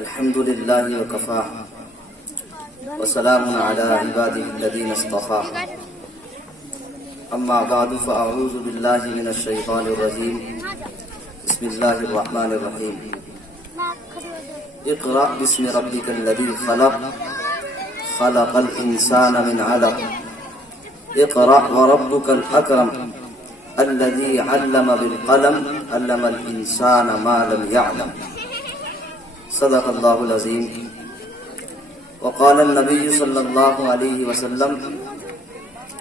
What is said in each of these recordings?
الحمد لله وكفى وسلام على عباده الذين اصطفى أما بعد فأعوذ بالله من الشيطان الرجيم بسم الله الرحمن الرحيم اقرأ باسم ربك الذي خلق خلق الإنسان من علق اقرأ وربك الأكرم الذي علم بالقلم علم الإنسان ما لم يعلم صدق الله العظيم وقال النبي صلى الله عليه وسلم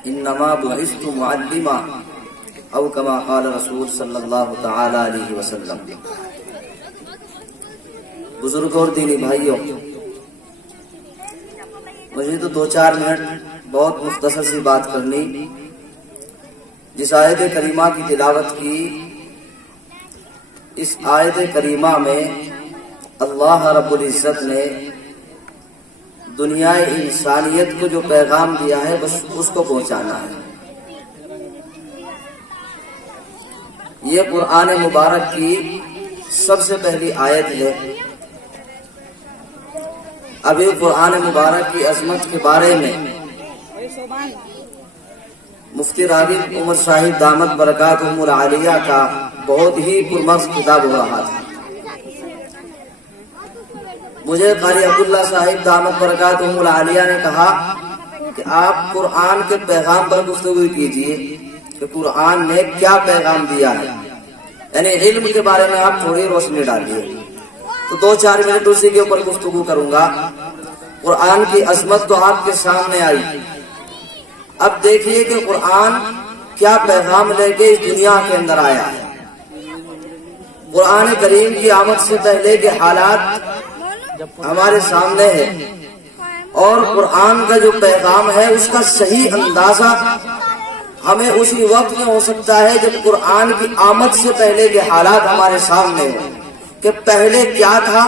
انما بعثت معلما او كما قال رسول صلی اللہ تعالی علیہ وسلم۔ بزرگوں اور دینی بھائیوں، مجھے تو 2-4 منٹ بہت مختصر سی بات کرنی۔ جس آیت کریمہ کی تلاوت کی، اس آیت کریمہ میں اللہ رب العزت نے دنیا انسانیت کو جو پیغام دیا ہے بس اس کو پہنچانا ہے۔ یہ قرآن مبارک کی سب سے پہلی آیت ہے۔ ابھی قرآن مبارک کی عظمت کے بارے میں مفتی راغب عمر صاحب دامت برکاتہم العالیہ کا بہت ہی پرمغز خطاب ہو رہا تھا۔ مجھے قاری عبداللہ صاحب دامت برکاتہم العالیہ نے کہا کہ آپ قرآن کے پیغام پر گفتگو کیجئے کہ قرآن نے کیا پیغام دیا ہے، یعنی علم کے بارے میں آپ تھوڑی روشنی ڈالیے۔ تو 2-4 منٹ اسی کے اوپر گفتگو کروں گا۔ قرآن کی عظمت تو آپ کے سامنے آئی، اب دیکھیے کہ قرآن کیا پیغام لے کے اس دنیا کے اندر آیا ہے۔ قرآن کریم کی آمد سے پہلے کے حالات ہمارے سامنے ہے، اور قرآن کا جو پیغام ہے اس کا صحیح اندازہ ہمیں اسی وقت میں ہو سکتا ہے جب قرآن کی آمد سے پہلے کے حالات ہمارے سامنے ہوں کہ پہلے کیا تھا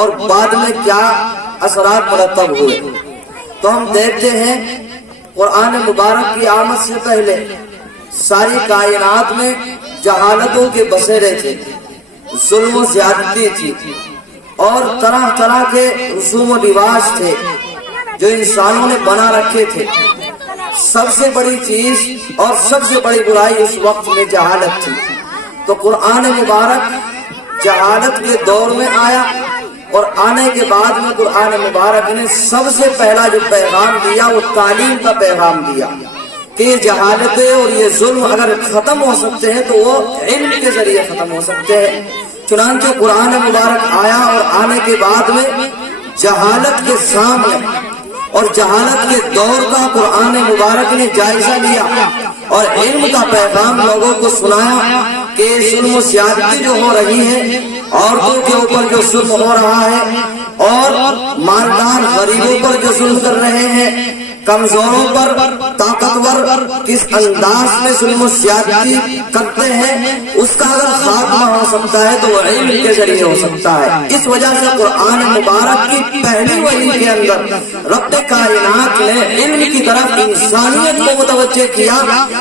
اور بعد میں کیا اثرات مرتب ہوئے۔ تو ہم دیکھتے ہیں قرآن مبارک کی آمد سے پہلے ساری کائنات میں جہالتوں کے بسیرے تھے، ظلم و زیادتی تھی، اور طرح طرح کے رسوم و رواج تھے جو انسانوں نے بنا رکھے تھے۔ سب سے بڑی چیز اور سب سے بڑی برائی اس وقت میں جہالت تھی۔ تو قرآن مبارک جہالت کے دور میں آیا، اور آنے کے بعد میں قرآن مبارک نے سب سے پہلا جو پیغام دیا وہ تعلیم کا پیغام دیا کہ یہ جہالتیں اور یہ ظلم اگر ختم ہو سکتے ہیں تو وہ علم کے ذریعے ختم ہو سکتے ہیں۔ چنانچہ قرآن مبارک آیا، اور آنے کے بعد میں جہالت کے سامنے اور جہالت کے دور کا قرآن مبارک نے جائزہ لیا اور علم کا پیغام لوگوں کو سنایا کہ ظلم و زیادتی جو ہو رہی ہے، عورتوں کے اوپر جو ظلم ہو رہا ہے، اور مالدار غریبوں پر جو ظلم کر رہے ہیں، کمزوروں پر طاقتور کس انداز میں ظلم و زیادتی کرتے ہیں، اس کا اگر خاتمہ ہو سکتا ہے تو وہ علم کے ذریعے ہو سکتا ہے۔ اس وجہ سے قرآن مبارک کی پہلی وحی کے اندر رب کائنات نے علم کی طرف انسانیت کو متوجہ کیا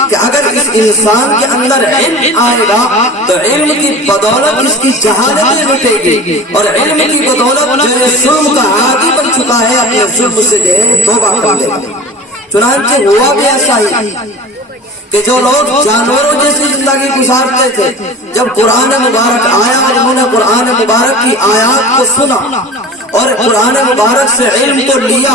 کہ اگر اس انسان کے اندر علم آئے گا تو علم کی بدولت اس کی جہالتیں مٹے گی، اور علم کی بدولت جو ظلم کا عادی بن چکا ہے اپنے ظلم سے جو ہے توبہ کر لے گا۔ چنانچہ ہوا بھی ایسا ہی کہ جو لوگ جانوروں جیسی زندگی گزارتے تھے، جب قرآن مبارک آیا اور انہوں نے قرآن مبارک کی آیات کو سنا اور قرآن مبارک سے علم کو لیا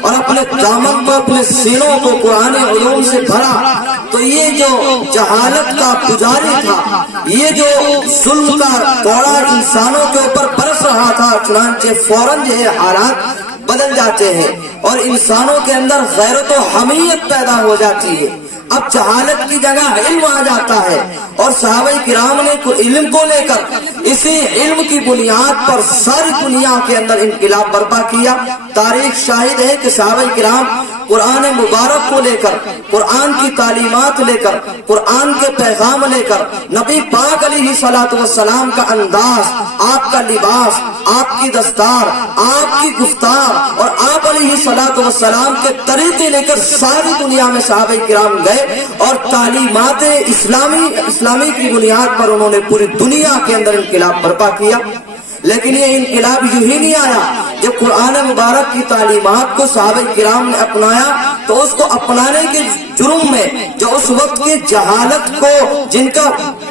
اور اپنے دامن کو، اپنے سینوں کو قرآن علوم سے بھرا، تو یہ جو جہالت کا پجاری تھا، یہ جو ظلم کا کوڑا انسانوں کے اوپر برس رہا تھا، چنانچہ فوراً جو ہے حالات بدل جاتے ہیں اور انسانوں کے اندر غیرت و حمیت پیدا ہو جاتی ہے۔ اب جہالت کی جگہ علم آ جاتا ہے، اور صحابہ کرام نے علم کو لے کر اسی علم کی بنیاد پر ساری دنیا کے اندر انقلاب برپا کیا۔ تاریخ شاہد ہے کہ صحابہ کرام قرآن مبارک کو لے کر، قرآن کی تعلیمات لے کر، قرآن کے پیغام لے کر، نبی پاک علیہ الصلوۃ والسلام کا انداز، آپ کا لباس، آپ کی دستار، آپ کی گفتار اور آپ علیہ الصلوۃ والسلام کے طریقے لے کر ساری دنیا میں صحابہ کرام گئے، اور تعلیمات اسلامی کی بنیاد پر انہوں نے پوری دنیا کے اندر انقلاب برپا کیا۔ لیکن یہ انقلاب یوں ہی نہیں آیا. جب قرآن مبارک کی تعلیمات کو صحابہ کرام نے اپنایا تو اس کو اپنانے کے جرم میں جو اس وقت کی جہالت کو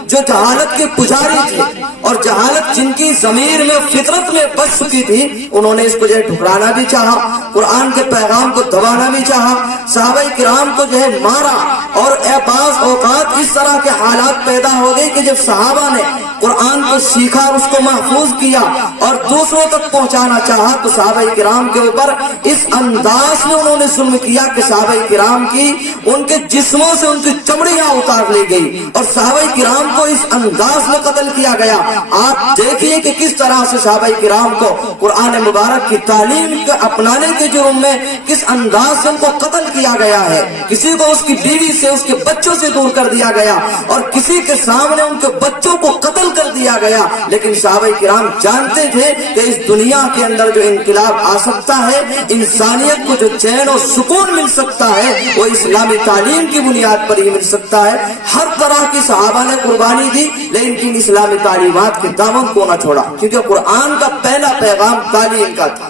جو جہالت کے پجاری تھے اور جہالت جن کی ضمیر میں فطرت میں بس چکی تھی، انہوں نے اس کو جو ہے ٹھکرانا بھی چاہا، قرآن کے پیغام کو دبانا بھی چاہا، صحابہ کرام کو جو ہے مارا. اور بعض اوقات اس طرح کے حالات پیدا ہو گئے کہ جب صحابہ نے قرآن کو سیکھا، اس کو محفوظ کیا اور دوسروں تک پہنچانا چاہا تو صحابہ کرام کے اوپر اس انداز میں انہوں نے ظلم کیا کہ صحابہ کرام کی ان کے جسموں سے ان کی چمڑیاں اتار لی گئی اور صحابہ کرام کو اس انداز میں قتل کیا گیا. آپ دیکھیے کہ کس طرح سے صحابہ کرام کو قرآن مبارک کی تعلیم کو اپنانے کے جرم میں کس انداز سے ان کو قتل کیا گیا ہے. کسی کو اس کی بیوی سے، اس کے بچوں سے دور کر دیا گیا اور کسی کے سامنے ان کے بچوں کو قتل کر دیا گیا. لیکن صحابہ کرام جانتے تھے کہ اس دنیا کے اندر جو انقلاب آ سکتا ہے، انسانیت کو جو چین و سکون مل سکتا ہے، وہ اسلامی تعلیم کی بنیاد پر ہی مل سکتا ہے. ہر طرح کی صحابہ نے قربانی دی لیکن اسلامی تعلیمات کے دامن کو نہ چھوڑا، کیونکہ قرآن کا پہلا پیغام تعلیم کا تھا.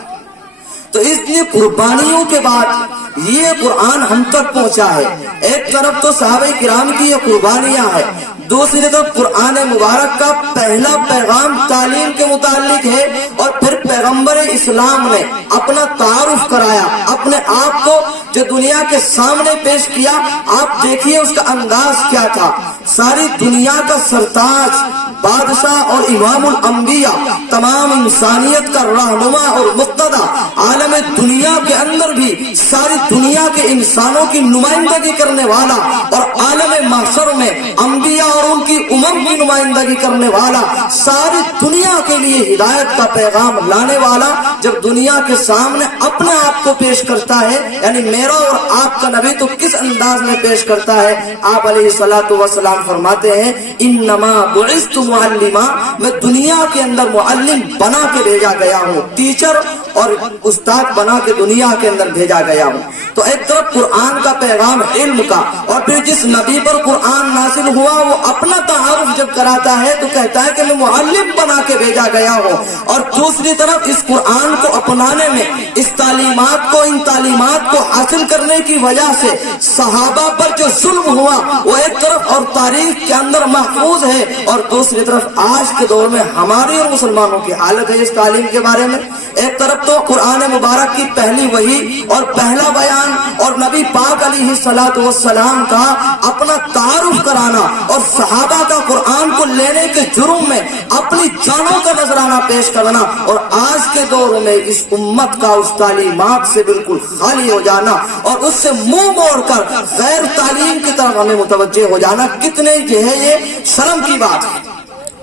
تو اس لیے قربانیوں کے بعد یہ قرآن ہم تک پہنچا ہے. ایک طرف تو صحابہ کرام کی یہ قربانیاں ہیں، دوسری طرف قرآن مبارک کا پہلا پیغام تعلیم کے متعلق ہے اور پھر پیغمبر اسلام نے اپنا تعارف کرایا، اپنے آپ کو جو دنیا کے سامنے پیش کیا. آپ دیکھیے اس کا انداز کیا تھا. ساری دنیا کا سرتاج، بادشاہ اور امام الانبیاء، تمام انسانیت کا رہنما اور مقتدی، عالم دنیا کے اندر بھی ساری دنیا کے انسانوں کی نمائندگی کرنے والا اور عالم محشر میں انبیاء اور ان کی امم کی نمائندگی کرنے والا، ساری دنیا کے لیے ہدایت کا پیغام لانے والا، جب دنیا کے سامنے اپنے آپ کو پیش کرتا ہے، یعنی میرا اور آپ کا نبی تو کس انداز میں پیش کرتا ہے. آپ علیہ الصلوۃ والسلام فرماتے ہیں انما بعثت معلما، میں دنیا کے اندر معلم بنا کے بھیجا گیا ہوں، ٹیچر اور استاد بنا کے دنیا کے اندر بھیجا گیا ہوں. تو ایک طرف قرآن کا پیغام علم کا، اور پھر جس نبی پر قرآن نازل ہوا وہ اپنا تعارف جب کراتا ہے تو کہتا ہے کہ میں معلم بنا کے بھیجا گیا ہوں. اور دوسری طرف اس قرآن کو اپنانے میں، اس تعلیمات کو، ان تعلیمات کو حاصل کرنے کی وجہ سے صحابہ پر جو ظلم ہوا وہ ایک طرف اور تاریخ کے اندر محفوظ ہے، اور دوسری طرف آج کے دور میں ہماری اور مسلمانوں کی حالت ہے اس تعلیم کے بارے میں. ایک طرف تو قرآن مبارک کی پہلی وحی اور پہلا بیان اور نبی پاک علیہ الصلوۃ والسلام کا اپنا تعارف کرانا اور صحابہ کا قرآن کو لینے کے جرم میں اپنی جانوں کا نذرانہ پیش کرنا، اور آج کے دور میں اس امت کا اس تعلیمات سے بالکل خالی ہو جانا اور اس سے منہ موڑ کر غیر تعلیم کی طرف ہمیں متوجہ ہو جانا. کتنے جو ہے یہ شرم کی بات ہے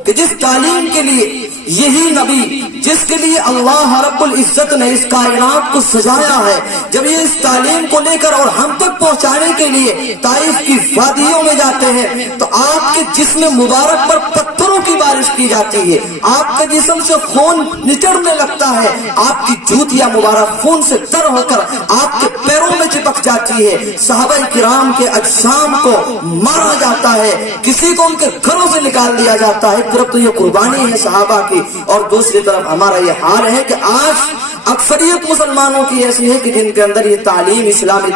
کہ جس تعلیم کے لیے یہی نبی، جس کے لیے اللہ رب العزت نے اس کائنات کو سجایا ہے، جب یہ اس تعلیم کو لے کر اور ہم تک پہنچانے کے لیے طائف کی وادیوں میں جاتے ہیں تو آپ کے جسم مبارک پر پتھروں کی بارش کی جاتی ہے، آپ کے جسم سے خون نچڑنے لگتا ہے، آپ کی جوتیاں مبارک خون سے تر ہو کر آپ کے پیروں میں چپک جاتی ہے، صحابہ کرام کے اجسام کو مارا جاتا ہے، کسی کو ان کے گھروں سے نکال دیا جاتا ہے. طرف تو یہ قربانی ہے صحابہ کی، اور دوسری طرف ہمارا یہ حال ہے کہ آج اکثریت مسلمانوں کی ایسی ہے کہ جن کے اندر یہ تعلیم، اسلامی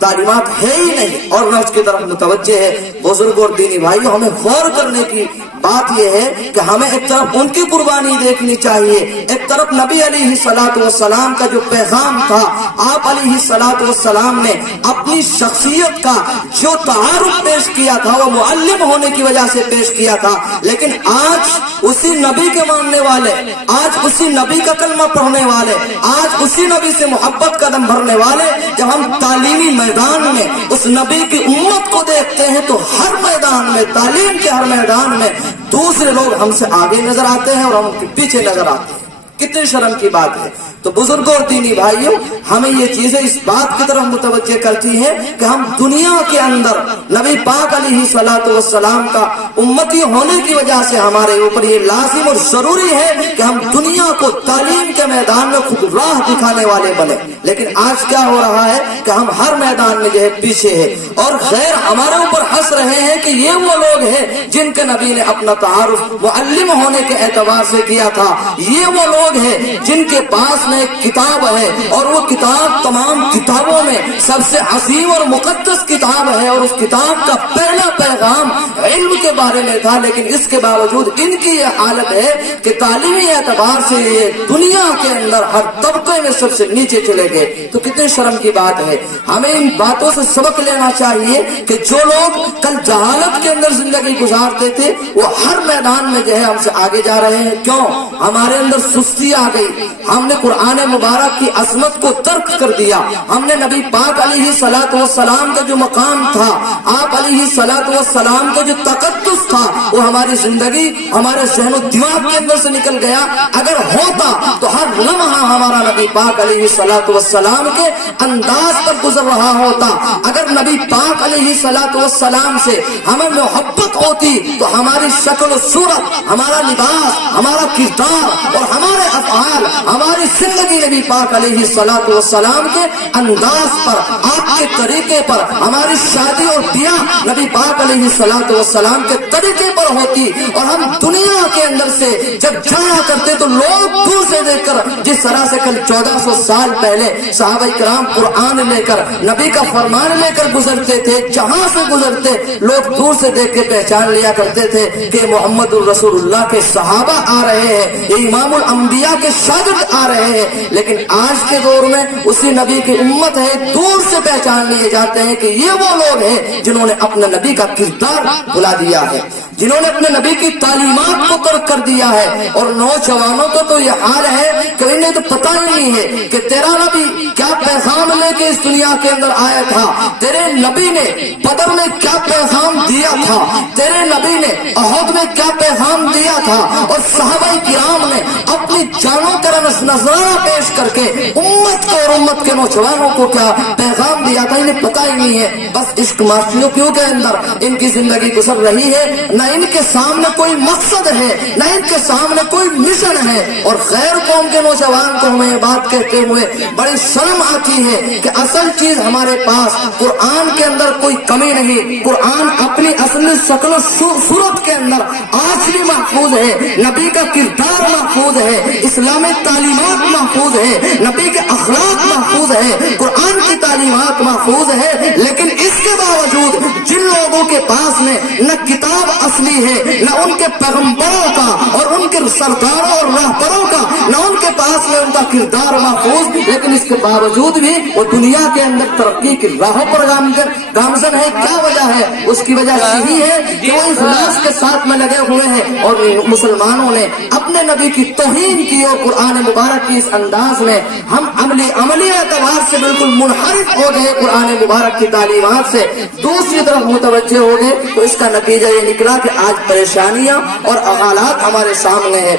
تعلیمات ہے ہی نہیں اور نہ اس کی طرف متوجہ ہے. بزرگ اور دینی بھائیوں، ہمیں غور کرنے کی بات یہ ہے کہ ہمیں ایک طرف ان کی قربانی دیکھنی چاہیے، ایک طرف نبی علیہ الصلوۃ والسلام کا جو پیغام تھا، آپ علیہ الصلوۃ والسلام نے اپنی شخصیت کا جو تعارف پیش کیا تھا وہ معلم ہونے کی وجہ سے پیش کیا تھا. لیکن آج اسی نبی کے ماننے والے، آج اسی نبی کا کلمہ پڑھنے والے، آج اسی نبی سے محبت کا دم بھرنے والے، جب ہم تعلیمی میدان میں اس نبی کی امت کو دیکھتے ہیں تو ہر میدان میں، تعلیم کے ہر میدان میں دوسرے لوگ ہم سے آگے نظر آتے ہیں اور ہم کے پیچھے نظر آتے ہیں. کتنی شرم کی بات ہے. تو بزرگوں اور دینی بھائیوں، ہمیں یہ چیزیں اس بات کی طرف متوجہ کرتی ہیں کہ ہم دنیا کے اندر نبی پاک علیہ الصلوۃ والسلام کا امتی ہونے کی وجہ سے ہمارے اوپر یہ لازم اور ضروری ہے کہ ہم دنیا کو تعلیم کے میدان میں خود راہ دکھانے والے بنے. لیکن آج کیا ہو رہا ہے کہ ہم ہر میدان میں جو ہے پیچھے ہے, اور خیر ہمارے اوپر ہنس رہے ہیں کہ یہ وہ لوگ ہیں جن کے نبی نے اپنا تعارف معلم ہونے کے اعتبار سے کیا تھا. یہ وہ لوگ ہیں جن کے پاس میں ایک کتاب ہے, اور وہ کتاب تمام کتابوں میں سب سے عظیم اور مقدس کتاب ہے, اور اس کتاب کا پہلا پیغام علم کے بارے میں تھا. لیکن اس کے باوجود ان کی یہ حالت ہے کہ تعلیمی اعتبار سے یہ دنیا کے اندر ہر طبقے میں سب سے نیچے چلے گئے. تو کتنے شرم کی بات ہے. ہمیں ان باتوں سے سبق لینا چاہیے کہ جو لوگ کل جہالت کے اندر زندگی گزارتے تھے وہ ہر میدان میں جو ہے ہم سے آگے جا رہے ہیں. کیوں؟ ہمارے اندر سستی آ گئی. ہم نے قرآن مبارک کی عظمت کو ترک کر دیا. ہم نے نبی پاک علیہ الصلوۃ والسلام کا جو مقام تھا, آپ علیہ الصلوۃ والسلام کا جو تقدس تھا, وہ ہماری زندگی ہمارے ذہن و دماغ کے اندر سے نکل گیا. اگر ہوتا تو ہر لمحہ ہمارا نبی پاک علیہ الصلوۃ والسلام کے انداز پر گزر رہا ہوتا. اگر نبی پاک علیہ الصلوۃ والسلام سے ہمیں محبت ہوتی تو ہماری شکل و صورت, ہمارا لباس, ہمارا کردار اور ہمارے افعال, ہماری زندگی نبی پاک علیہ الصلوۃ والسلام کے انداز پر, آپ کے طریقے پر, ہماری شادی اور بیاہ نبی پاک علیہ الصلوۃ والسلام کے طریقے پر ہوتی. اور ہم دنیا کے اندر سے جب جایا کرتے تو لوگ دور سے دیکھ کر, جس طرح سے کل 1400 سال پہلے صحابہ کرام قرآن لے کر, نبی کا فرمان لے کر گزرتے تھے, جہاں سے گزرتے لوگ دور سے دیکھ کے پہچان لیا کرتے تھے کہ محمد الرسول اللہ کے صحابہ آ رہے ہیں, یہ امام الانبیاء کے شاگرد آ رہے ہیں. لیکن آج کے دور میں اسی نبی کی امت ہے, دور سے پہچان لیے جاتے ہیں کہ یہ وہ لوگ ہیں جنہوں نے اپنے نبی کا کردار بھلا دیا ہے, جنہوں نے اپنے نبی کی تعلیمات کو ترک کر دیا ہے. اور نوجوانوں کو تو یہ حال ہے کہ انہیں تو پتہ ہی نہیں ہے کہ تیرا نبی کیا پیغام لے کے اس دنیا کے اندر آیا تھا, تیرے نبی نے بدر میں کیا پیغام دیا تھا, تیرے نبی نے احد میں کیا پیغام دیا تھا, اور صحابہ کرام نے اپنی جانوں کا نذرانہ پیش کر کے امت کو اور امت کے نوجوانوں کو کیا پیغام دیا تھا, انہیں پتہ ہی نہیں ہے. بس عشق معصیتوں کے اندر ان کی زندگی گزر رہی ہے. نہ ان کے سامنے کوئی مقصد ہے, نہ ان کے سامنے کوئی مشن ہے. اور غیر قوم کے نوجوان کو ہمیں یہ بات کہتے ہوئے بڑی شرم آتی ہے کہ اصل چیز ہمارے پاس قرآن کے اندر کوئی کمی نہیں. قرآن اپنی اصل شکل و صورت کے اندر آج بھی محفوظ ہے, نبی کا کردار محفوظ ہے, اسلامی تعلیمات محفوظ ہے, نبی کے اخلاق محفوظ ہے, قرآن کی تعلیمات محفوظ ہے. لیکن اس کے باوجود جن لوگوں کے پاس میں نہ کتاب اصلی ہے, نہ ان کے پیغمبروں کا اور ان کے سرداروں اور راہبروں کا, نہ ان کے پاس میں ان کا کردار محفوظ, لیکن اس کے باوجود بھی وہ دنیا کے اندر ترقی کی راہوں پر گامزن ہے. کیا وجہ ہے؟ اس کی وجہ یہی ہے کہ وہ اخلاص کے ساتھ میں لگے ہوئے ہیں, اور مسلمانوں نے اپنے نبی کی توہین کی اور قرآن مبارک کی اس انداز میں ہم عملی اعتبار سے بالکل منحرف ہو گئے قرآن مبارک کی تعلیمات سے, دوسری طرف متوجہ ہو گئے. تو اس کا نتیجہ یہ نکلا کہ آج پریشانیاں اور حالات ہمارے سامنے ہیں.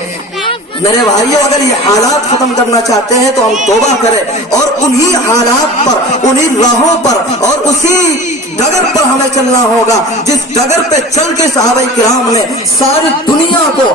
میرے بھائیوں, اگر یہ حالات ختم کرنا چاہتے ہیں تو ہم توبہ کریں, اور انہی حالات پر, انہی راہوں پر اور اسی ڈگر پر ہمیں چلنا ہوگا جس ڈگر پہ چل کے صحابہ کرام نے ساری دنیا کو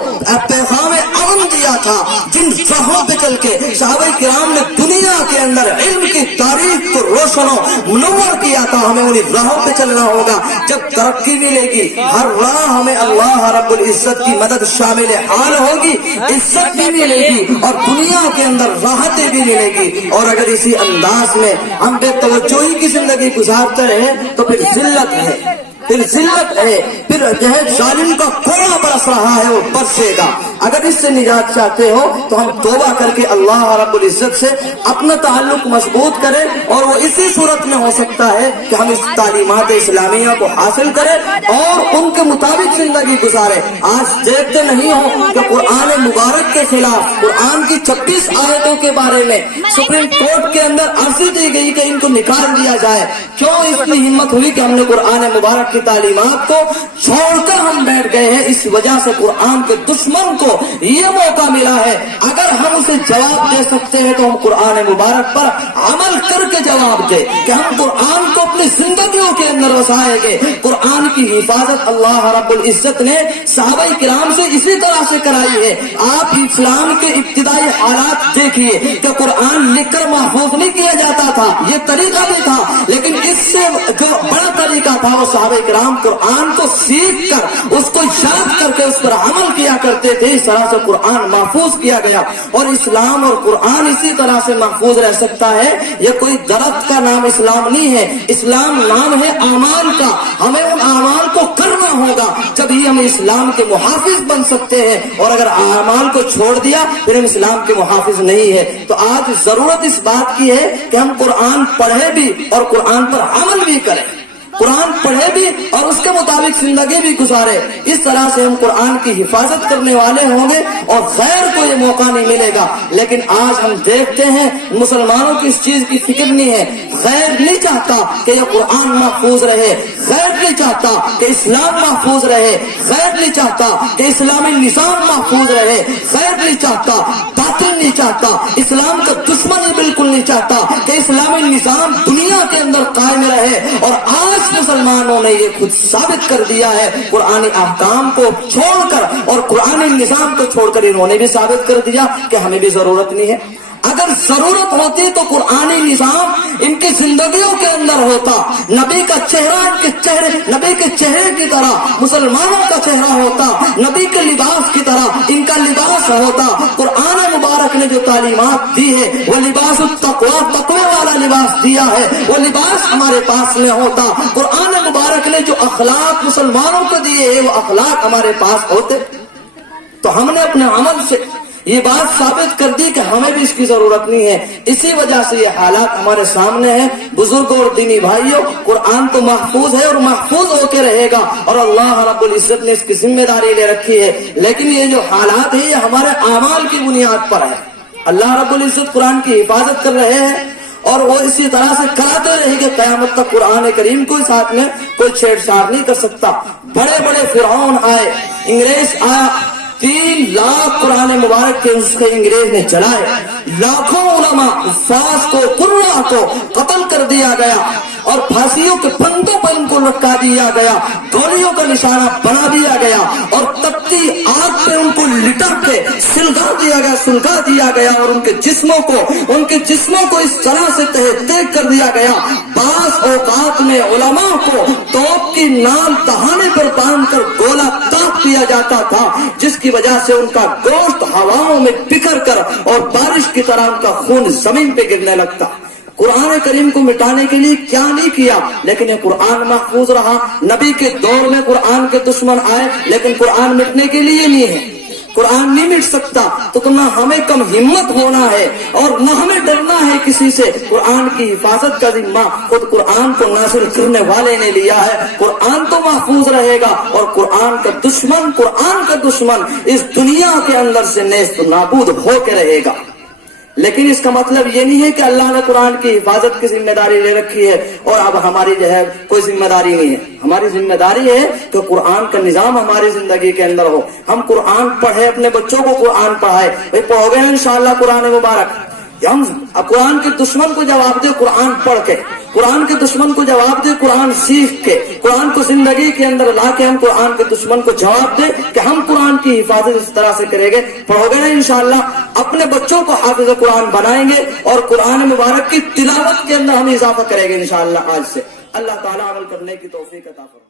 پیغام امن دیا تھا. جن راہوں پہ چل کے صحابہ کرام نے دنیا کے اندر علم کی تاریخ کو روشن و منور کیا تھا, ہمیں انہی راہوں پہ چلنا ہوگا. جب ترقی ملے گی, ہر راہ ہمیں اللہ رب العزت کی مدد شامل حال ہوگی, عزت بھی ملے گی اور دنیا کے اندر راحتیں بھی ملے گی. اور اگر اسی انداز میں ہم بے توجہی کی زندگی گزارتے رہے تو پھر ذلت ہے, پھر ذلت ہے, پھر جو ہے ظالم کا کوڑا برس رہا ہے وہ برسے گا. اگر اس سے نجات چاہتے ہو تو ہم توبہ کر کے اللہ رب العزت سے اپنا تعلق مضبوط کریں, اور وہ اسی صورت میں ہو سکتا ہے کہ ہم اس تعلیمات اسلامیہ کو حاصل کریں اور ان کے مطابق زندگی گزاریں. آج دیکھتے نہیں ہو کہ قرآن مبارک کے خلاف قرآن کی 26 آیتوں کے بارے میں سپریم کورٹ کے اندر عرضی دی گئی کہ ان کو نکال دیا جائے. کیوں اتنی ہمت ہوئی کہ ہم نے قرآن مبارک کی تعلیمات کو چھوڑ کر ہم بیٹھ گئے ہیں؟ اس وجہ سے قرآن کے دشمن کو کو یہ موقع ملا ہے، اگر ہم اسے جواب دے سکتے ہیں تو ہم قرآن مبارک پر عمل کر کے جواب دیں کہ ہم قرآن کو اپنی زندگیوں کے اندر وسائیں گے۔ قرآن کی حفاظت اللہ رب العزت نے صحابہ کرام سے اسی طرح سے کرائی ہے۔ آپ اسلام کے ابتدائی حالات دیکھیے کہ قرآن لکھ کر محفوظ نہیں کیا جاتا تھا، یہ طریقہ بھی تھا، لیکن اس سے جو بڑا طریقہ تھا وہ صحابہ کرام قرآن کو سیکھ کر اس کو یاد کر کے اس پر عمل کیا کرتے تھے۔ اس طرح سے قرآن محفوظ کیا گیا، اور اسلام اور قرآن اسی طرح سے محفوظ رہ سکتا ہے۔ یہ کوئی درخت کا نام اسلام نہیں ہے، اسلام نام ہے اعمال کا۔ ہمیں ان اعمال کو کرنا ہوگا، جبھی ہم اسلام کے محافظ بن سکتے ہیں، اور اگر اعمال کو چھوڑ دیا پھر ہم اسلام کے محافظ نہیں ہے۔ تو آج ضرورت اس بات کی ہے کہ ہم قرآن پڑھیں بھی اور قرآن پر عمل بھی کریں، قرآن پڑھے بھی اور اس کے مطابق زندگی بھی گزارے۔ اس طرح سے ہم قرآن کی حفاظت کرنے والے ہوں گے اور غیر کو یہ موقع نہیں ملے گا۔ لیکن آج ہم دیکھتے ہیں مسلمانوں کی اس چیز کی فکر نہیں ہے، غیر نہیں چاہتا کہ یہ قرآن محفوظ رہے، غیر نہیں چاہتا کہ اسلام محفوظ رہے، غیر نہیں چاہتا کہ اسلامی نظام محفوظ رہے، غیر نہیں چاہتا، باطل نہیں چاہتا، اسلام کا دشمن ہی بالکل نہیں چاہتا کہ اسلامی نظام دنیا کے اندر قائم رہے۔ اور آج مسلمانوں نے یہ خود ثابت کر دیا ہے، قرآنی احکام کو چھوڑ کر اور قرآنی نظام کو چھوڑ کر انہوں نے بھی ثابت کر دیا کہ ہمیں بھی ضرورت نہیں ہے۔ اگر ضرورت ہوتی تو قرآنی نظام ان کی زندگیوں کے اندر ہوتا، نبی کا چہرہ ان کے چہرے، نبی کے چہرے کی طرح مسلمانوں کا چہرہ ہوتا، نبی کے لباس کی طرح ان کا لباس ہوتا۔ قرآن مبارک نے جو تعلیمات دی ہے وہ لباس التقوی، تقوی والا لباس دیا ہے، وہ لباس ہمارے پاس میں ہوتا۔ قرآن مبارک نے جو اخلاق مسلمانوں کو دیے ہیں وہ اخلاق ہمارے پاس ہوتے، تو ہم نے اپنے عمل سے یہ بات ثابت کر دی کہ ہمیں بھی اس کی ضرورت نہیں ہے۔ اسی وجہ سے یہ حالات ہمارے سامنے ہیں۔ بزرگوں اور دینی بھائیوں، قرآن تو محفوظ ہے اور محفوظ ہو کے رہے گا، اور اللہ رب العزت نے اس کی ذمہ داری لے رکھی ہے، لیکن یہ جو حالات ہیں یہ ہمارے اعمال کی بنیاد پر ہے۔ اللہ رب العزت قرآن کی حفاظت کر رہے ہیں اور وہ اسی طرح سے کراتے رہے گا قیامت تک۔ قرآن کریم کو اس ہاتھ میں کوئی چھیڑ چھاڑ نہیں کر سکتا۔ بڑے بڑے فرعون آئے، انگریز آیا، 3 لاکھ قرآن مبارک کے اس کے انگریز نے چلائے، لاکھوں علماء حفاظ کو، قراء کو قتل کر دیا گیا، اور پھانسیوں کے پھندوں پر ان کو لٹکا دیا گیا، گولیوں کا نشانہ بنا دیا گیا، اور تپتی آگ پہ ان کو لٹک کے سلگا دیا گیا، اور ان کے جسموں کو اس طرح سے تہہ کر دیا گیا۔ بعض اوقات میں علماء کو توپ کی نال دہانے پر باندھ کر گولا داغ دیا جاتا تھا، جس کی وجہ سے ان کا گوشت ہواؤں میں بکھر کر اور بارش کی طرح ان کا خون زمین پہ گرنے لگتا۔ قرآن کریم کو مٹانے کے لیے کیا نہیں کیا، لیکن یہ قرآن محفوظ رہا۔ نبی کے دور میں قرآن کے دشمن آئے، لیکن قرآن مٹنے کے لیے نہیں ہے، قرآن نہیں مٹ سکتا۔ تو نہ ہمیں کم ہمت ہونا ہے اور نہ ہمیں ڈرنا ہے کسی سے۔ قرآن کی حفاظت کا ذمہ خود قرآن کو نازل کرنے والے نے لیا ہے۔ قرآن تو محفوظ رہے گا، اور قرآن کا دشمن اس دنیا کے اندر سے نیست نابود ہو کے رہے گا۔ لیکن اس کا مطلب یہ نہیں ہے کہ اللہ نے قرآن کی حفاظت کی ذمہ داری لے رکھی ہے اور اب ہماری جو ہے کوئی ذمہ داری نہیں ہے۔ ہماری ذمہ داری ہے کہ قرآن کا نظام ہماری زندگی کے اندر ہو، ہم قرآن پڑھے، اپنے بچوں کو قرآن پڑھائے۔ بھائی پڑھو گے انشاءاللہ قرآن مبارک، ہم قرآن کے دشمن کو جواب دے قرآن پڑھ کے، قرآن کے دشمن کو جواب دے قرآن سیکھ کے، قرآن کو زندگی کے اندر لا کے ہم قرآن کے دشمن کو جواب دے کہ ہم قرآن کی حفاظت اس طرح سے کریں گے۔ پڑھو گے نا انشاءاللہ، اپنے بچوں کو حافظ قرآن بنائیں گے اور قرآن مبارک کی تلاوت کے اندر ہم اضافہ کریں گے انشاءاللہ۔ آج سے اللہ تعالیٰ عمل کرنے کی توفیق عطا فرمائے۔